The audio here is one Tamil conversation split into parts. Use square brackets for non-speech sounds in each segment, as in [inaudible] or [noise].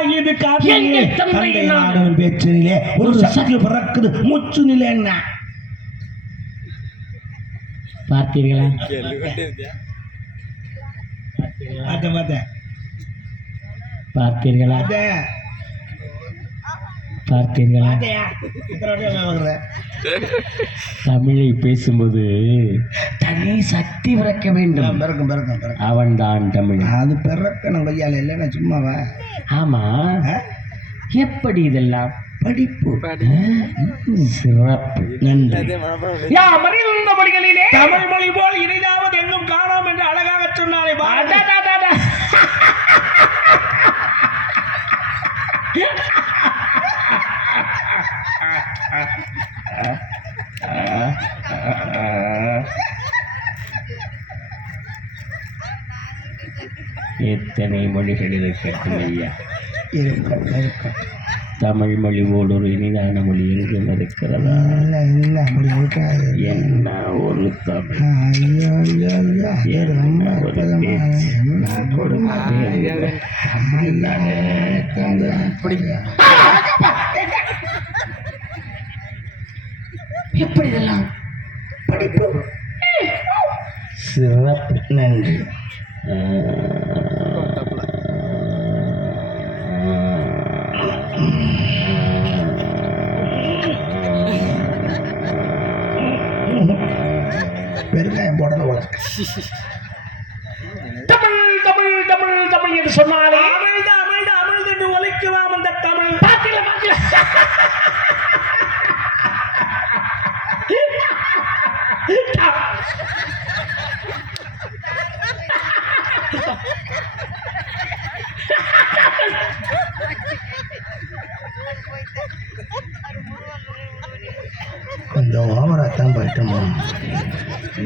ஆகியது எங்கள் தந்தை பேச்சினிலே ஒரு சக்தி பிறக்குது. மூச்சு நிலை என்ன? பார்த்தீர்களா? பார்த்தீர்களா? அத பார்த்தீர்களா? தமிழை பேசும்போது தனி சக்தி பிறக்க வேண்டும். பிறக்கும் பிறக்கும் பிறக்கும். அவன்தான் தமிழ். அது பிறக்கணும் கையால் இல்லைன்னா சும்மாவா? ஆமா? எப்படி இதெல்லாம்? படிப்பு. சிறப்பு. நன்றி. அறிந்த மொழிகளிலே. தமிழ் மொழி போல் இனிதாவது எங்கும் காணோம் என்று அழகாக சொன்னாலே. எத்தனை மொழிகள் இருக்கட்டும் ஐயா? இருக்கட்டும், இருக்கட்டும். தமிழ் மொழி போல் ஒரு இனிதான மொழி எங்கும் இருக்கிறதா? இல்ல இல்ல அப்படி இருக்காது? என்ன ஒரு தமிழ்? ஐயோ ரொம்ப கொடுமை. எப்படி இதெல்லாம் படிப்பு சிறப்பு. நன்றி. பெருங்காயம் போடணும் உலக தமிழ் தமிழ் தமிழ் தமிழ் என்று சொன்னாலே அமிழ்த அமிழ்த அமிழ்து என்று ஒலிக்குவாம் அந்த தமிழ் பாத்தில பாத்தில கொஞ்சம் ஓவரா தான் போயிட்டோமா?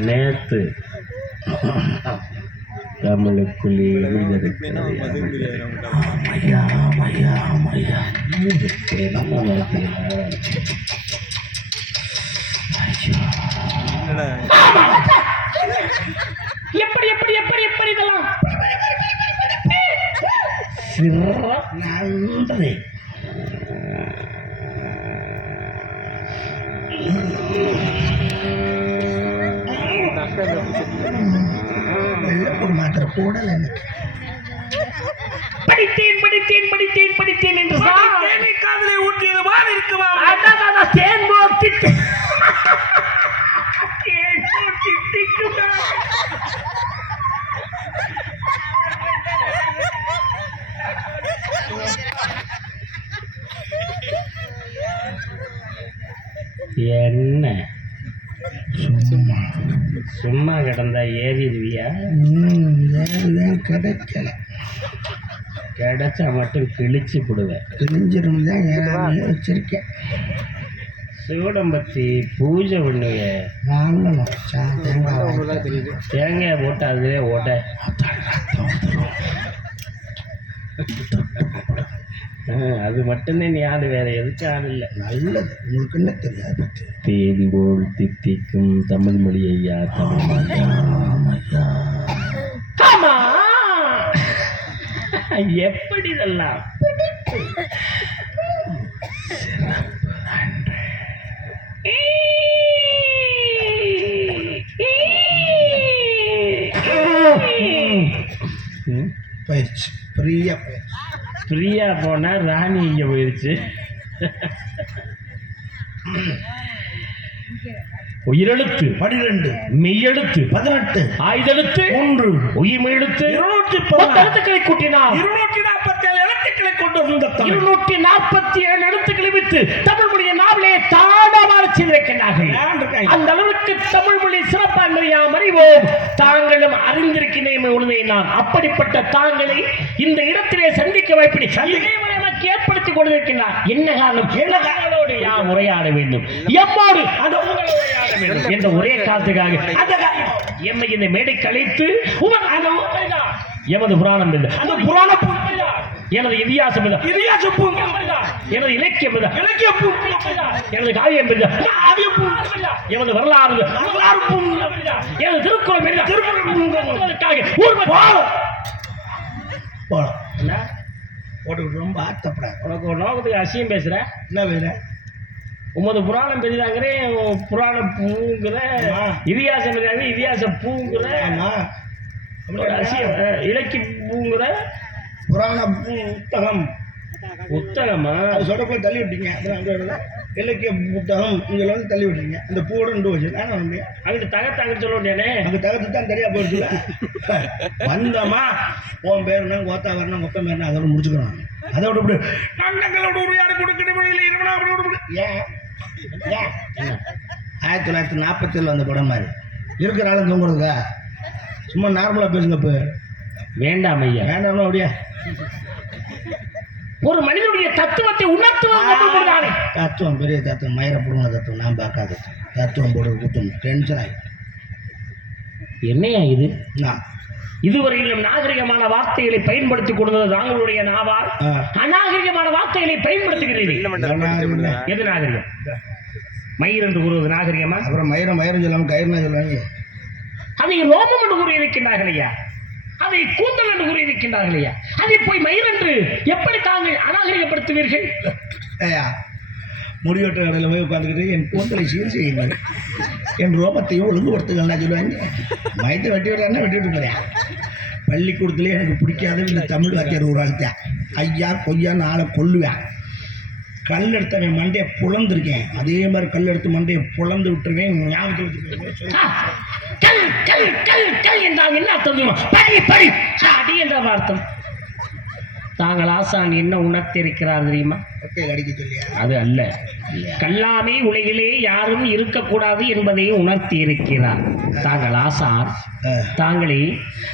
நேத்து. தமிழுக்குள்ளே எழுதியிருக்கிறது ஐயா. ஐயா ஐயா எப்படி எப்படி எப்படி எப்படி இதெல்லாம்? நன்றி மாத்திர கூடல எனக்கு. படித்தேன் படித்தேன் படித்தேன் படித்தேன் என்று. காதலை ஊற்றியது மாதிரி இருக்குமா தேன் போட்டு தேன் போட்டு திக்குதா. என்ன? சும்மா. சும்மா கிடந்தா ஏறிடுவியா? கிடைக்கல. கிடைச்சா மட்டும் கிழிச்சு போடுவேன் கிழிஞ்சிரும் தான் ஏறாமே வச்சிருக்கேன். சிவடம்பத்தி பூஜை வாங்கணும். தேங்காய் வாங்கணும். தேங்காய் போட்டு அதுவே ஓட. [laughs] அது மட்டும்தான் ஆடு வேற எதுக்கு ஆடு இல்லை. நல்லது. உங்களுக்கு என்ன தெரியாது? தேதி போல் தித்திக்கும் தமிழ் மொழி ஐயா தமிழ் எப்படி இதெல்லாம்? பயிற்சி. ஃப்ரீயாக பிரியா போனா ராணி இங்க போயிருச்சு. உயிரெழுத்து பனிரெண்டு மெய்யெழுத்து பதினெட்டு ஆயுதெழுத்து மூன்று உயிர்மெழுத்து இருநூற்றி பத்து எழுத்துக்களை கூட்டினார். இருநூற்றி வந்த தமிழ். இருநூற்றி நாற்பத்தி ஏழு எழுத்துக்களை விட்டு தமிழ் மொழியை நாவலே செய்திருக்கிறார்கள் இருக்காங்க? அந்த அளவுக்கு தமிழ் மொழி சிறப்பா என்பதை நாம் அறிவோம் தாங்களும் அறிந்திருக்கிறேன் உழுதை நான். அப்படிப்பட்ட தாங்களை இந்த இடத்திலே சந்திக்க வாய்ப்பினை நமக்கு ஏற்படுத்தி கொடுத்திருக்கிறார் என்ன காரணம்? கேளோடு யாம் உரையாட வேண்டும். எம்மோடு அந்த உரையாட வேண்டும். என்ற ஒரே காரணத்துக்காக அந்த எம்மை இந்த உமது அந்த உண்மைதான் எமது புராணம் இல்லை அந்த புராண எனது இதிகாசம் இதிகாசம் உண்மைதான் எனது இலக்கியம் இல்லை இலக்கிய எனது காவியம் காவியம் உண்மைதான் எனது வரலாறு. வரலாறு எனது திருக்குறள் இல்லை திருக்குறள் போலாம் என்ன? ரொம்ப ஆத்தப்படாது உனக்கு ஒரு நோக்கத்துக்கு அசியம் பேசுற? என்ன வேற? உமது புராணம் பெரிதாங்கிறேன் புராணம் பூங்குற. இதிகாசம் பெரிதாங்க இதிகாசம் பூங்குற அசியம் இலக்கிய பூங்குற புராண புத்தகம் புத்தகமா அது சொல்றப்ப தள்ளி விட்டீங்க. வருதா? இலக்கிய புத்தகம் இங்கே வந்து தள்ளி விட்டீங்க. அந்த பூவோட ரெண்டு வச்சு. நான் வந்து அங்கிட்டு தகத்தாங்க சொல்ல வேண்டியானே அங்கே தகத்து தான் தெரியா போயிடுச்சுல வந்தோமா? உன் பேர் என்ன? கோத்தா வரணும் மொத்தம் பேர் அதோட முடிச்சுக்கிறோம் அதை விட இப்படி நன்னங்களோட உரையாடு கொடுக்கணும் இல்லை இருவனா அப்படி. ஏன்? ஏன்? ஆயிரத்தி தொள்ளாயிரத்தி நாற்பத்தேழு வந்த படம் மாதிரி. இருக்கிற ஆளும் தூங்குறதுக்கா? சும்மா நார்மலாக பேசுங்க இப்போ. வேண்டாம் ஐயா. வேண்டாம்னா அப்படியே. ஒரு மனிதனுடைய தத்துவத்தை நம்மளுதானே தத்துவம் பெரிய தத்துவம். மயிரை பிடுங்க தத்துவம். நான் பார்க்காத தத்துவம். போட்டு கூட்டம் டென்ஷன் ஆகி. என்னையா இது? நான் இதுவரையிலும் நாகரிகமான வார்த்தைகளை பயன்படுத்தி கொடுத்தது தாங்களுடைய நாவால் ஆ. அநாகரிகமான வார்த்தைகளை பயன்படுத்துகிறீர்கள். எது நாகரிகம்? மயிர் என்று கூறுவது நாகரிகமா? அப்புறம் மயிரம் மயிரம் சொல்லாமல் கயிறுனா சொல்லுவாங்க. அதை ரோமம் என்று கூறியிருக்கின்றார்கள் ஐயா. அதை கூந்தல் என்று கூறியிருக்கின்றார்கள் ஐயா அதை போய் மயிர் என்று எப்படி தாங்கள் அநாகரிகப்படுத்துவீர்கள்? ஏயா முடிவெட்ட கடையில் போய் உட்காந்துக்கிட்டு என் கூந்தலை சீர் செய்யுங்கள். என் ரோபத்தையும் ஒழுங்குபடுத்துங்கள்னா சொல்லுவாங்க மயத்தை வெட்டி விடுறாருன்னா வெட்டி விட்டு போறியா பள்ளிக்கூடத்துலேயே எனக்கு பிடிக்காத இந்த தமிழ் வாத்தியார் ஒரு ஆள்த்தான் ஐயா கொய்யான்னு ஆளை கொல்லுவேன். கல் எடுத்தவன் மண்டையை புலந்துருக்கேன். அதே மாதிரி கல் எடுத்து மண்டையை புலந்து விட்டுருவேன். ஞாபகத்தை வச்சுக்கோங்க. கல் கல் கல் கல் என்றால் என்ன அர்த்தம் தெரியுமா? படி படி. அடி என்ற அர்த்தம்? தாங்கள் ஆசான் என்ன உணர்த்திருக்கிறார் தெரியுமா? அது அல்ல. கல்லாமே உலகிலே யாரும் இருக்கக்கூடாது என்பதை உணர்த்தி இருக்கிறார் தாங்கள் ஆசான். தாங்களே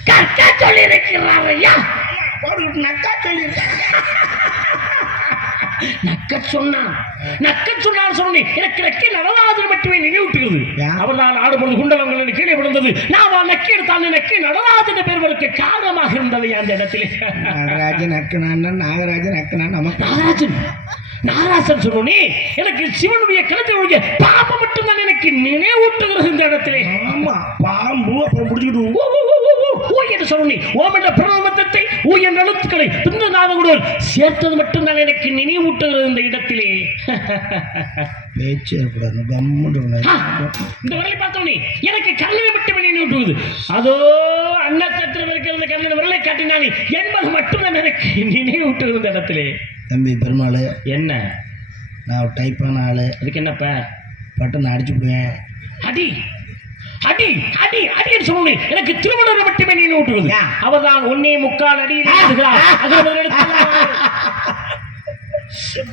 கற்க சொல்லியிருக்கிறார் ஐயா. போட்டுக்கிட்டு நக்கா சொல்லியிருக்காங்க நக்க சொன்னான் நக்க சொன்னான் சொன்னேன் எனக்கு நக்கை நடராஜன் மட்டுமே நினைவூட்டுகிறது ஏன்? அவர்தான் ஆடும்பொழுது குண்டலங்கள் கீழே விழுந்தது நான் அவன் நக்கை எடுத்தான் நக்கை நடராஜன் பெறுவதற்கு காரணமாக இருந்தது அந்த இடத்திலே நாகராஜன் அக்கனான்னா நாகராஜன் அக்கனா நமக்கு நாகராஜன் நாகராஜன் சொன்னோனே எனக்கு சிவனுடைய கிணத்தினுடைய பாம்பு மட்டும்தான் எனக்கு நினைவூட்டுகிறது இந்த இடத்திலே ஆமா பாம்பு அப்புறம் ஊ, ஊ, ஊ என்று சொல்லி ஓம் என்ற ஊ என்ற எழுத்துக்களை நாதகுடன் சேர்த்தது மட்டும்தான் எனக்கு நினைவூட்டுகிறது இந்த இடத்திலே. [laughs] பேச்சு ஆ, இந்த வரலை பார்த்தோனே எனக்கு கல்லறை மட்டும் நினைவூட்டுவது அதோ அன்னச்சத்திரம் இருக்கிற கல்லன் விரலை காட்டினானே என்பது மட்டும்தான் எனக்கு நினைவூட்டுகிறது இந்த இடத்திலே. தம்பி பெருமாள். என்ன? நான் டைப்பான ஆள். அதுக்கு என்னப்ப? பட்டு நான் அடிச்சு விடுவேன் அடி. அடி அடி அடி என்று எனக்கு திருமணம் மட்டுமே நினைவூட்டுவது ஏன்? அவர்தான் ஒன்னே முக்கால் அகரமுதலில்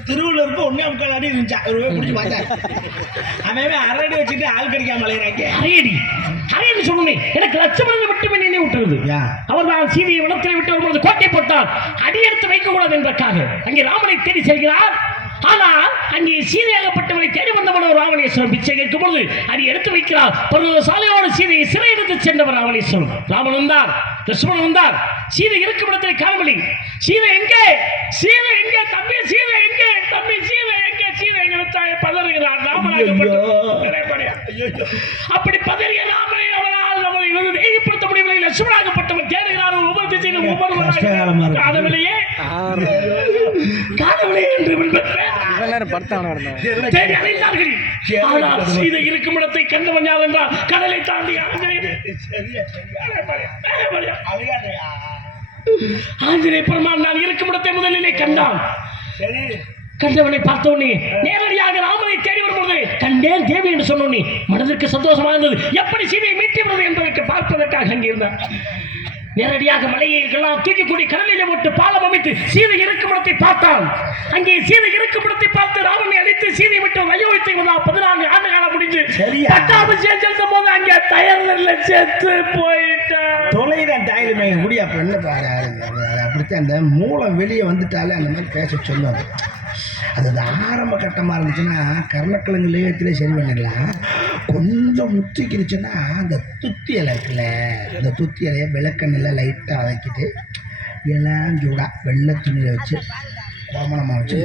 திருவள்ளூருக்கு ஒன்னே முக்கால் அடி இருந்துச்சா? ஒரு பிடிச்சி பார்த்தேன் அவன் அரடி வச்சுட்டு ஆள் கிடைக்காம அலையிறாங்க. அரையடி. அரையடி சொன்னேன் எனக்கு லட்சமணங்கள் மட்டுமே நினைவூட்டுவது ஏன்? அவர்தான் சீதையை வனத்தில் விட்டு வரும்போது கோட்டை போட்டார் அடி எடுத்து வைக்க கூடாது என்பதற்காக அங்கே ராமனை தேடி செல்கிறார். ஆனால் அங்கே சீதையாகப்பட்டவனை தேடி வந்தவன் ராவணேஸ்வரன். பிச்சை கேட்கும் பொழுது அடி எடுத்து வைக்கிறார். பருவ சாலையோடு சீதையை சிறை எடுத்து சென்றவர் ராவணேஸ்வரன். ராமன் வந்தார் லட்சுமணன் வந்தார். சீதை இருக்கும் இடத்தை காணவில்லை. சீதை எங்கே? சீதை எங்கே? தம்பி சீதை எங்கே? தம்பி சீதை எங்கே? சீதை எங்கே வச்சாய பதறுகிறார். ராமனாகப்பட்ட அப்படி பதறிய ராமனை அவனால் நம்மை வெகு வேகப்படுத்த முடியவில்லை. லட்சுமணாகப்பட்டவன் தேடுகிறார். ஒவ்வொரு திசையிலும் ஒவ்வொரு இருக்கு. காணவில்லையே. தேடி அலைந்தார்கள். ஆனால் சீதை இருக்கும் இடத்தை கண்டவன் யார் என்றால் கடலை தாண்டி ஆஞ்சநேய பெருமான் நான் இருக்கும் இடத்தை முதலிலே கண்டான். கண்டவனை பார்த்தோன்னே நேரடியாக ராமனை தேடி வரும்போது கண்டேன் தேவி என்று சொன்னோன்னே மனதிற்கு சந்தோஷமா இருந்தது. எப்படி சீதையை மீட்டியது என்பதற்கு பார்ப்பதற்காக அங்கே இருந்தார் நேரடியாக மலையை எல்லாம் தூக்கி கூடி கடலிலே போட்டு பாலம் அமைத்து சீதை இருக்கும் இடத்தை பார்த்தான். அங்கே சீதை இருக்கும் இடத்தை பார்த்து ராவனை அழித்து சீதை விட்டு வயோகத்தை வந்தா பதினான்கு ஆண்டு காலம் முடிஞ்சு? பட்டாபிஷேகம் செலுத்தும் போது அங்கே தயாரில் செத்து போயிட்டான். தொலைதான் மேக முடியா என்ன பாரு அப்படித்தான் அந்த மூளை வெளியே வந்துட்டாலே அந்த மாதிரி பேச சொல்லுவாங்க. அது அது ஆரம்ப கட்டமாக இருந்துச்சுன்னா கருணக்கிழங்கு லேயத்திலே சரி பண்ணிடலாம் கொஞ்சம் முத்திக்கிருச்சுன்னா அந்த துத்தி இலை இருக்குல்ல அந்த துத்தி இலையை விளக்கண்ணில் லைட்டாக வதக்கிட்டு எல்லாம் சூடா வெள்ளை துணியை வச்சு கோமணமாக வச்சு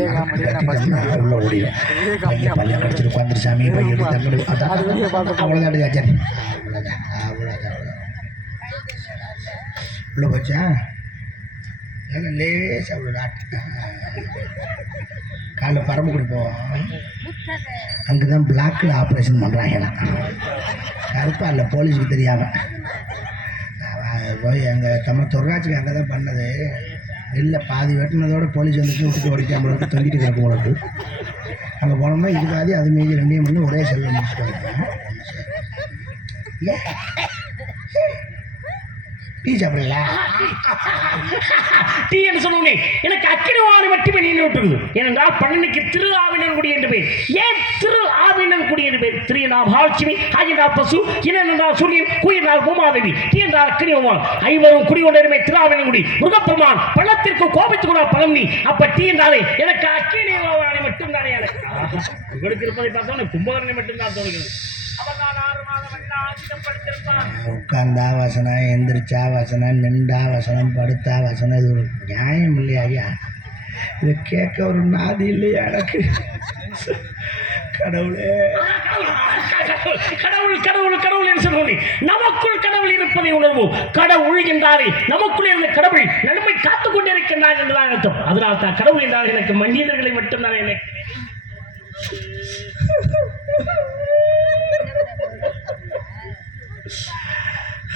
உள்ள ஓடிடும். பையன் பல்ல கடிச்சிட்டு உட்காந்துரு சாமி பையன் தங்கடு அவ்வளோதான் அவ்வளோதான் அவ்வளோதான் உள்ள போச்சா? லேசாக டாக்டர் காலைல பரமக்குடி போவோம் அங்கே தான் பிளாக்கில் ஆப்ரேஷன் பண்ணுறாங்க கருப்பா இல்லை போலீஸுக்கு தெரியாமல் போய் எங்கள் தம்ம தொர்காட்சிக்கு அங்கே தான் பண்ணது. இல்லை பாதி வெட்டினதோட போலீஸ் வந்துட்டு விட்டுட்டு ஓடிக்காமல் இருக்கு தொங்கிட்டு கிடக்கும் உனக்கு அங்கே போனோம்னா இது பாதி அது மீதி ரெண்டையும் பண்ணி ஒரே செல்வம் முடிச்சுட்டு வந்துட்டோம். இல்லை டீ சாப்பிடல டீ என்று சொன்னே எனக்கு அக்கிரவாணி மட்டுமே நின்று விட்டுருது ஏனென்றால் பன்னனுக்கு திரு ஆவினன்குடி என்று பேர். ஏன் திரு ஆவினன்குடி என்று பேர்? திரு என்றால் மகாலட்சுமி ஆகின்றால் பசு இன என்றால் சூரியன் குய் என்றால் பூமாதேவி டீ என்றால் அக்கினிவான் ஐவரும் குடி குடிகொண்டிருமை திரு குடி. முருகப்பெருமான் பள்ளத்திற்கு கோபித்துக்குடா பழம் நீ அப்ப டீ என்றாலே எனக்கு அக்கினிவாணி மட்டும்தானே எனக்கு. உங்களுக்கு இருப்பதை பார்த்தோன்னே கும்பகரணை மட்டும்தான் தோணுகிறது அவர் நான் உட்காந்தா வசனம் எந்திரிச்சா வசனம் நின்றா வசனம் படுத்தா வசனம் இது ஒரு நியாயம் இல்லையா ஐயா? இதை கேட்க ஒரு நாதி இல்லையா எனக்கு? கடவுளே. கடவுள் கடவுள் கடவுள் என்று சொல்லி நமக்குள் கடவுள் இருப்பதை உணர்வோம். கடவுள் என்றாரே நமக்குள் இருந்த கடவுள் நன்மை காத்துக் கொண்டிருக்கின்றான் என்றுதான் அர்த்தம். அதனால் தான் கடவுள் என்றால் எனக்கு மனிதர்களை மட்டும்தான் எனக்கு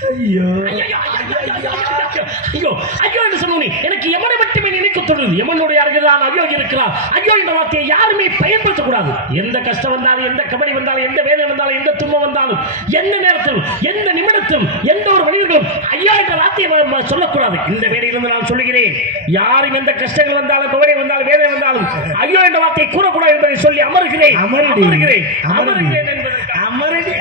ஐயோ. ஐயோ, ஐயோ, என்று சொன்னோனே எனக்கு எமனை மட்டுமே நினைக்க தோணுது எமனுடைய அருகில்தான் ஐயோ இருக்கிறார். ஐயோ என்ற வார்த்தையை யாருமே பயன்படுத்தக்கூடாது. எந்த கஷ்டம் வந்தாலும் எந்த கபடி வந்தாலும் எந்த வேதனை வந்தாலும் எந்த துன்பம் வந்தாலும் எந்த நேரத்திலும் எந்த நிமிடத்திலும் எந்த ஒரு மனிதர்களும் ஐயா என்ற வார்த்தையை சொல்லக்கூடாது. இந்த வேலையிலிருந்து நான் சொல்லுகிறேன் யாரும் எந்த கஷ்டங்கள் வந்தாலும் கவலை வந்தாலும் வேதனை வந்தாலும் ஐயோ என்ற வார்த்தையை கூறக்கூடாது என்பதை சொல்லி அமர்கிறேன். அமர்கிறேன். அமர்கிறேன் என்பதற்காக. அமரடி.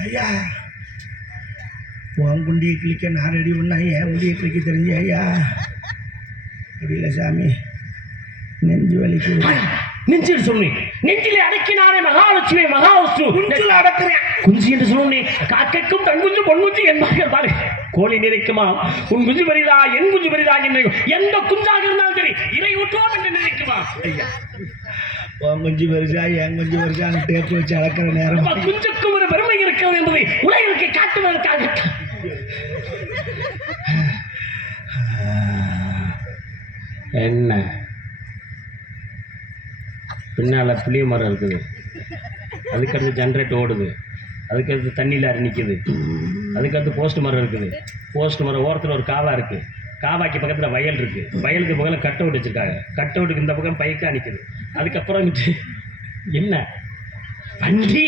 ஐயா. உன் குண்டியை கிளிக்க நான் ரெடி பண்ணா என் குண்டியை கிளிக்க தெரிஞ்சு ஐயா. முடியல சாமி. நெஞ்சு வலிக்குது நெஞ்சில் சொன்னேன் நெஞ்சிலே அடக்கினானே மகாலட்சுமி மகாவிஷ்ணு. நெஞ்சில் அடக்கிறேன். குஞ்சு என்று சொன்னேன் காக்கைக்கும் தன் குஞ்சு பொன் குஞ்சு என்பார்கள் பாரு கோழி நினைக்குமா உன் குஞ்சு பெரிதா என் குஞ்சு பெரிதா என்று எந்த குஞ்சாக இருந்தாலும் சரி இதை ஊற்றுவோம் என்று நினைக்குமா? ஐயா. உன் குஞ்சு பெருசா என் குஞ்சு பெருசா டேப்பு வச்சு அளக்கிற நேரம். குஞ்சுக்கும் ஒரு பெருமை இருக்கிறது என்பதை உலகிற்கு காட்டுவதற்காக என்ன? பின்னால் புளிய மரம் இருக்குது. அதுக்கடுத்து ஜென்ரேட் ஓடுது. அதுக்கடுத்து தண்ணியில் அரி நிற்குது அதுக்கடுத்து போஸ்ட் மரம் இருக்குது. போஸ்ட் மரம் ஓரத்தில் ஒரு காவா இருக்குது காவாக்கு பக்கத்தில் வயல் இருக்குது வயலுக்கு பக்கத்தில் கட் அவுட் வச்சுருக்காங்க. கட் அவுட்டுக்கு இந்த பக்கம் பைக்கா நிற்குது அதுக்கப்புறம் இங்கிட்டு என்ன? வண்டி?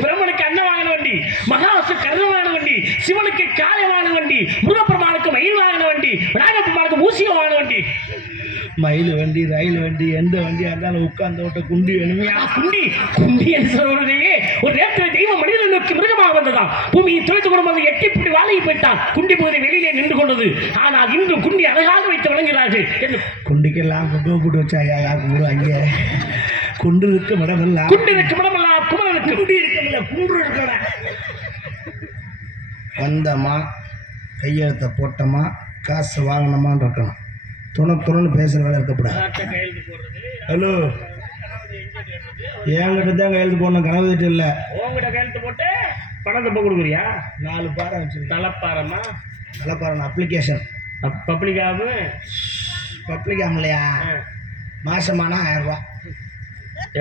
பிரம்மனுக்கு அன்ன வாங்கின வண்டி மகாவிஷ்ணு கர்ணம் வாங்கின வண்டி சிவனுக்கு காளை வாங்கின வண்டி முருகப்பெருமானுக்கு மயில் வாங்கின வண்டி விநாயகப்பெருமானுக்கு ஊசியம் வாங்கின வண்டி. மயில் வண்டி ரயில் வண்டி எந்த வண்டியாக இருந்தாலும் உட்கார்ந்த விட்ட குண்டி வேணுமே ஆ, குண்டி குண்டி என்று ஒரு நேரத்தில் தெய்வம் மனிதனை நோக்கி மிருகமாக வந்ததாம். பூமியை துளைத்து கொண்டு எட்டி பிடி வாழை போயிட்டான் குண்டி பகுதி வெளியிலே நின்று கொண்டது. ஆனால் இன்று குண்டி அழகாக வைத்து வழங்குகிறார்கள் என்று குண்டிக்கெல்லாம் குப்பை போட்டு வச்சா ஐயா கும்பிடு அங்கே. குண்டு இருக்க இடமெல்லாம் குண்டி இருக்கும் இடமெல்லாம் குமரனுக்கு குண்டி இருக்குமில்ல குன்று இருக்கிற வந்தமா? கையெழுத்தை போட்டோமா? காசு வாங்கினோமான்னு இருக்கணும். துணை துணைன்னு பேசுகிற வேலை போடுறது ஹலோ என்கிட்ட தான் கையெழுத்து போடணும் கனவுதிட்டு இல்லை. உங்ககிட்ட கையெழுத்து போட்டு பணத்தை இப்போ கொடுக்குறியா? நாலு பாடம் வச்சுருக்கேன். தலைப்பாரமா பாருங்க அப்ளிகேஷன் பப்ளிக்காவு பப்ளிக் ஆமலையா மாசமானா ஆயிரம் ரூபா.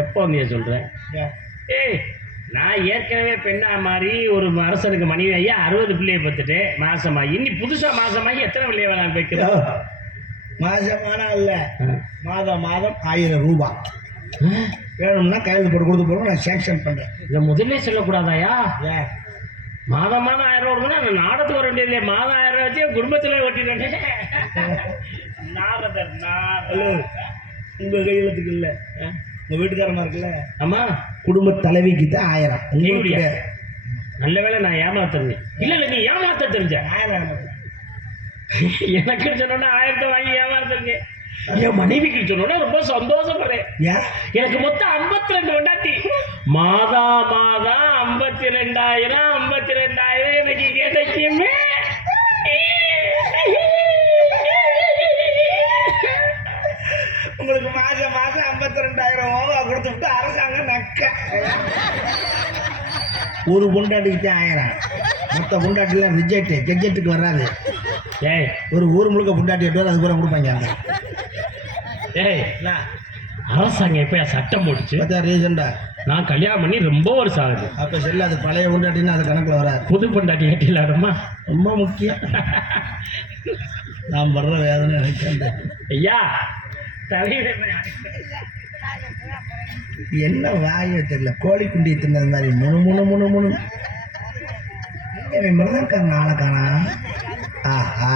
எப்போ நீ சொல்கிறேன் ஏய் நான் ஏற்கனவே பெண்ணா மாறி ஒரு அரசனுக்கு மனைவி ஐயா அறுபது பிள்ளையை பார்த்துட்டு மாசமாகி இன்னி புதுசாக மாசமாகி எத்தனை பிள்ளைய நான் வைக்கிறேன் மாசமானா இல்லை. மாதம் மாதம் ஆயிரம் ரூபா. வேணும்னா கையெழுத்து போட்டு கொடுத்து போகிறோம் நான் சேங்ஷன் பண்ணுறேன் இதை முதல்ல சொல்லக்கூடாதாயா? மாதம் மாதம் ஆயிரம் ரூபா கொடுக்கணும் நான் நாடத்துக்கு வர வேண்டியது இல்லையா மாதம் ஆயிரம் ரூபா வச்சு குடும்பத்தில் ஓட்டிட்டு நாரதர் ஹலோ உங்கள் கையெழுத்துக்கு இல்லை? உங்கள் வீட்டுக்காரமா இருக்குல்ல? ஆமா. குடும்ப தலைவிக்கு தான் ஆயிரம். உங்களுக்கு. நல்ல வேளை நான் ஏமாத்துறேன். இல்ல இல்ல நீ ஏமாத்த தெரிஞ்ச. ஆயிரம். எனக்கு. சொன்னோன்னா ஆயிரத்தை வாங்கி ஏமாத்துறீங்க என் மனைவிக்கு சொன்னோன்னா ரொம்ப சந்தோஷப்படுறேன். எனக்கு மொத்தம் ஐம்பத்தி ரெண்டு கொண்டாட்டி. மாதா மாதா ஐம்பத்தி ரெண்டாயிரம் ஐம்பத்தி ரெண்டாயிரம் எனக்கு கிடைக்குமே உங்களுக்கு மாசம் மாசம் ஐம்பத்தி ரெண்டாயிரம் ஓவா கொடுத்து விட்டு அரசாங்கம் நக்க. ஒரு பொண்டாட்டிக்கு தான் ஆயிரம். மொத்த புண்டாட்டிலாம் ரிஜெக்ட் கெஜெட்டுக்கு வராது. ஏய் ஒரு ஊர் முழுக்க புண்டாட்டி எட்டு அது கூட கொடுப்பாங்க அங்கே ஏய் அரசாங்கம் எப்ப சட்டம் போட்டுச்சு? பார்த்தா ரீசெண்டா நான் கல்யாணம் பண்ணி ரொம்ப வருஷம் ஆகுது. அப்போ செல்ல அது பழைய புண்டாட்டின்னா அது கணக்கில் வராது. புது பொண்டாட்டி கட்டிலாடுமா ரொம்ப முக்கியம். நான் படுற வேதனை நினைக்கிறேன் ஐயா தலையில என்ன வாயோ தெரியல. கோழி குண்டி தின்னது மாதிரி முணு முணு முணு முணு. இவன் மிருதக்காரன் ஆளை காணா. Ajá.